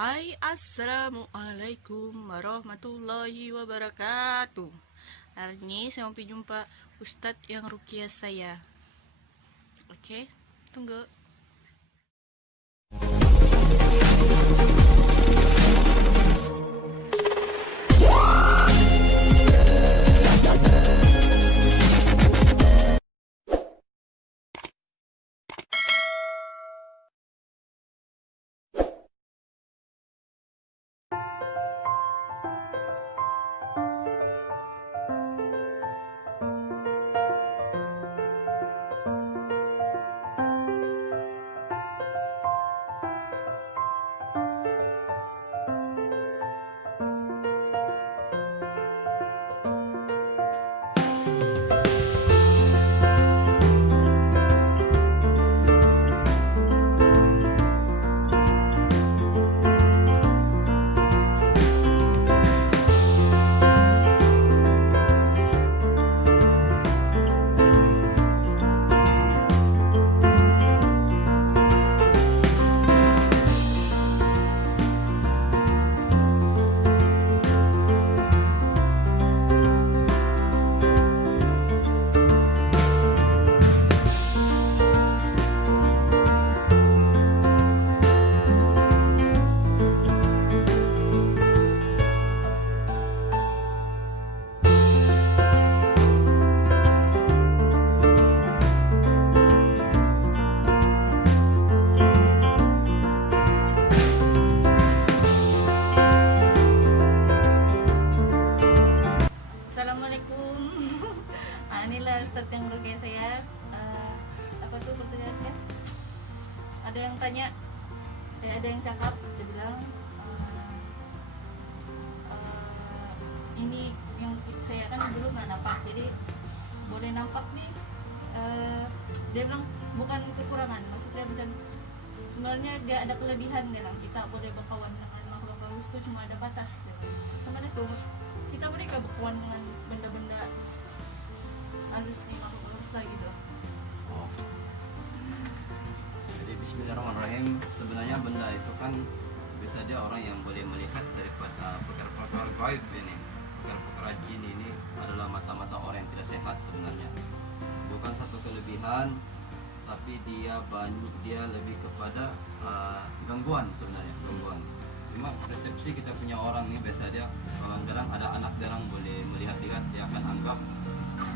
Hai, assalamualaikum warahmatullahi wabarakatuh. Hari ini saya mau jumpa Ustadz yang rukiah saya. Oke, tunggu. Assalamualaikum. Inilah Ustadz yang rukiah saya. Apa tuh pertanyaannya? Ada yang tanya, ada yang cakap, dia bilang ini yang saya kan dulu nggak nampak, jadi boleh nampak nih. Dia bilang bukan kekurangan, maksudnya sebenarnya dia ada kelebihan, dia bilang kita boleh berkawan dengan makhluk halus itu cuma ada batas. Cuman itu kita mereka berkawan dengan benda-benda halus nih, makhluk halus lah gitu. Oh. Jadi bismillahirrahmanirrahim. Sebenarnya benda itu kan bisa dia orang yang boleh melihat daripada perkara-perkara gaib ini. Perkara-perkara jin ini adalah mata-mata orang yang tidak sehat sebenarnya. Bukan satu kelebihan, tapi dia lebih kepada gangguan sebenarnya, gangguan. Cuma persepsi kita punya orang nih, biasa dia kadang-kadang ada anak dia orang boleh melihat-lihat, dia akan anggap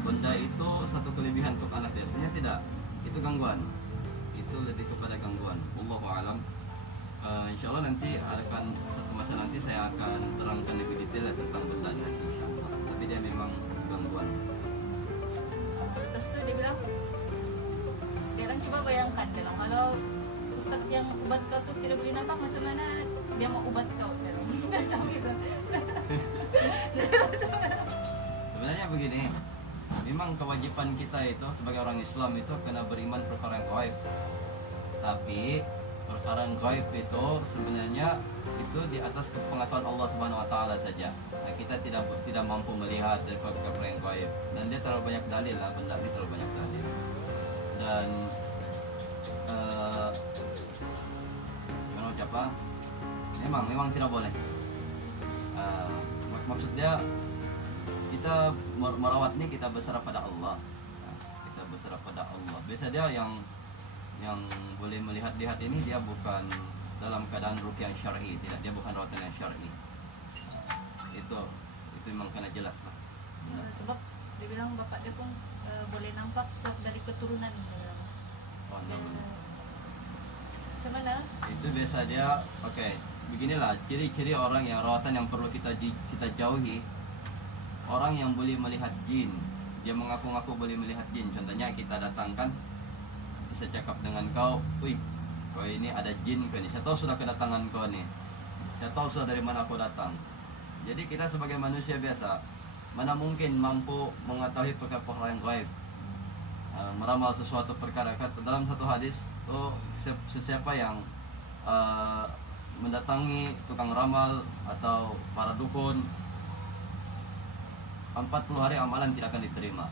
benda itu satu kelebihan untuk anak dia. Sebenarnya tidak, itu gangguan, itu lebih kepada gangguan. Wallahu a'lam. Insya Allah nanti akan satu masa nanti saya akan terangkan lebih detail tentang benda nanti insya Allah. Tapi dia memang gangguan. Terus tuh dia bilang coba bayangkan, dia bilang kalau Ustadz yang ubat kau tuh tidak boleh nampak, macam mana dia mau ubat kau? Sebenarnya begini, memang kewajiban kita itu sebagai orang Islam itu kena beriman perkara yang gaib. Tapi perkara yang gaib itu sebenarnya itu di atas pengetahuan Allah Subhanahu Wa Taala saja. Nah, kita tidak mampu melihat dari perkara yang gaib, dan dia terlalu banyak dalil lah, benda ini terlalu banyak dalil. Dan menurut apa? Memang tidak boleh. Maksudnya kita merawat ini kita berserah pada Allah. Kita berserah pada Allah. Biasa dia yang boleh melihat-lihat ini dia bukan dalam keadaan ruqyah syar'i, tidak, dia bukan rawatan yang syar'i. Itu memang kena jelas lah. Sebab dia bilang bapak dia pun boleh nampak sebab dari keturunan. Oh, macam mana? itu biasa dia beginilah ciri-ciri orang yang rawatan yang perlu kita jauhi. Orang yang boleh melihat jin, dia mengaku-ngaku boleh melihat jin. Contohnya kita datangkan, saya cakap dengan kau, kau ini ada jin kau ni, saya tahu sudah kedatangan kau ni, saya tahu sudah dari mana kau datang. Jadi kita sebagai manusia biasa mana mungkin mampu mengetahui perkara-perkara yang gaib, meramal sesuatu perkara. Dalam satu hadis, sesiapa yang mendatangi tukang ramal atau para dukun, 40 hari amalan tidak akan diterima.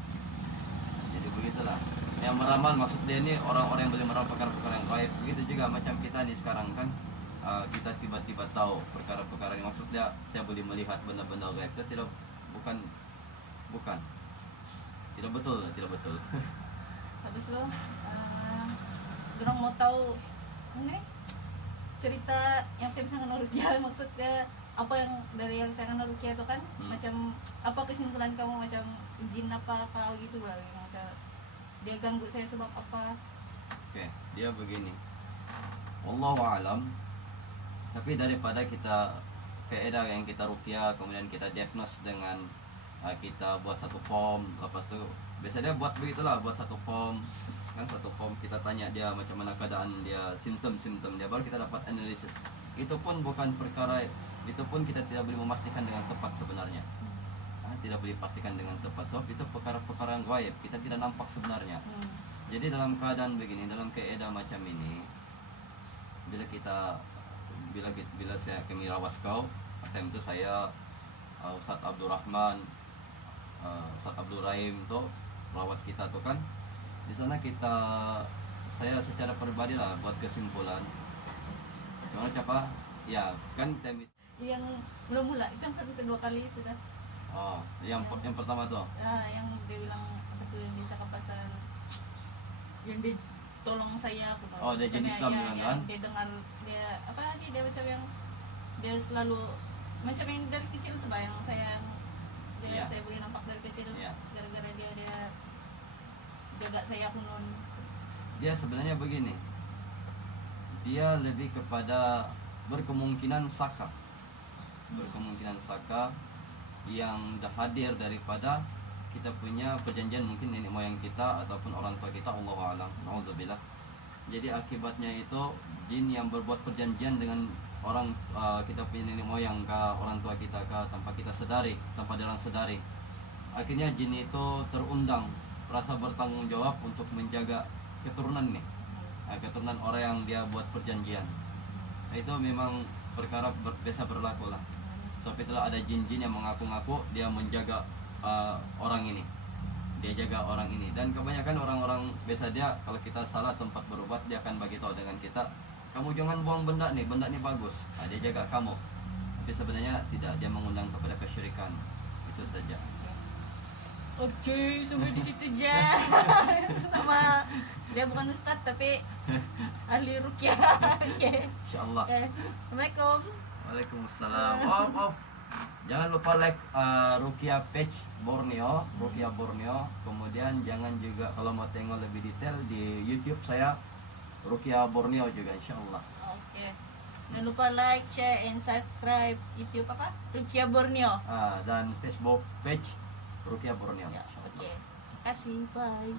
Jadi begitulah. Yang meramal maksud dia ini orang-orang yang boleh meramal perkara-perkara yang gaib. Begitu juga macam kita nih sekarang kan, kita tiba-tiba tahu perkara-perkara yang maksudnya saya boleh melihat benda-benda gaib itu tidak bukan tidak betul. Habis lo orang mau tahu ini cerita yang tim sangat Rukia, maksudnya apa yang dari yang saya kenal Rukia itu kan macam apa kesimpulan kamu, macam jin apa gitu bang, macam dia ganggu saya sebab apa? Oke, dia begini, wallahu alam. Tapi daripada kita faedah yang kita ruqyah kemudian kita diagnose dengan kita buat satu form, lepas itu biasanya buat begitulah, buat satu form kan, satu form kita tanya dia macam mana keadaan dia, simptom dia, baru kita dapat analisis. Itu pun bukan perkara, itu pun kita tidak boleh memastikan dengan tepat sebenarnya. Tidak boleh pastikan dengan tepat sebab itu perkara-perkara yang gaib, kita tidak nampak sebenarnya. Jadi dalam keadaan begini, dalam keadaan macam ini, bila saya kami rawat kau, time itu saya Ustaz Abdul Rahman, Ustaz Abdul Rahim tuh rawat kita tuh kan. Di sana saya secara pribadi lah buat kesimpulan. Gimana siapa? Ya kan time Yang belum mulai, itu kan kedua kali itu dah. Oh, yang pertama tuh. Yang dia bilang apa tuh, yang dia cakap pasal yang dia tolong saya apa. Oh, dia jadi Islam kan? Dia dengar dia apa dia macam yang dia selalu macam yang dari kecil tuh yang saya saya boleh nampak dari kecil gara-gara dia jaga saya kunun. Dia sebenarnya begini, dia lebih kepada berkemungkinan saka yang dah hadir daripada kita punya perjanjian, mungkin nenek moyang kita ataupun orang tua kita, Allahu a'lam, na'udzubillah. Jadi akibatnya itu jin yang berbuat perjanjian dengan orang kita punya nenek moyang ke orang tua kita ke, tanpa kita sedari, tanpa dia orang sedari. Akhirnya jin itu terundang rasa bertanggung jawab untuk menjaga keturunan nih, keturunan orang yang dia buat perjanjian. Itu memang perkara biasa berlaku lah. Sebab itulah ada jin-jin yang mengaku-ngaku dia menjaga orang ini, dia jaga orang ini. Dan kebanyakan orang-orang biasa dia kalau kita salah tempat berobat, dia akan bagi tahu dengan kita, kamu jangan buang benda nih bagus. Dia jaga kamu. Tapi sebenarnya tidak, dia mengundang kepada kesyirikan. Itu saja. Oke, sampai di situ aja. Sama dia bukan ustaz tapi ahli ruqyah. Oke. Insyaallah. Assalamualaikum. Waalaikumsalam. Oh. Jangan lupa like Ruqyah page Borneo, Ruqyah Borneo. Kemudian jangan juga kalau mau tengok lebih detail di YouTube saya Ruqyah Borneo juga, insyaallah. Oke. Jangan lupa like, share, and subscribe YouTube apa? Ruqyah Borneo. Dan Facebook page Ruqyah Borneo. Ya, oke. Terima kasih. Bye.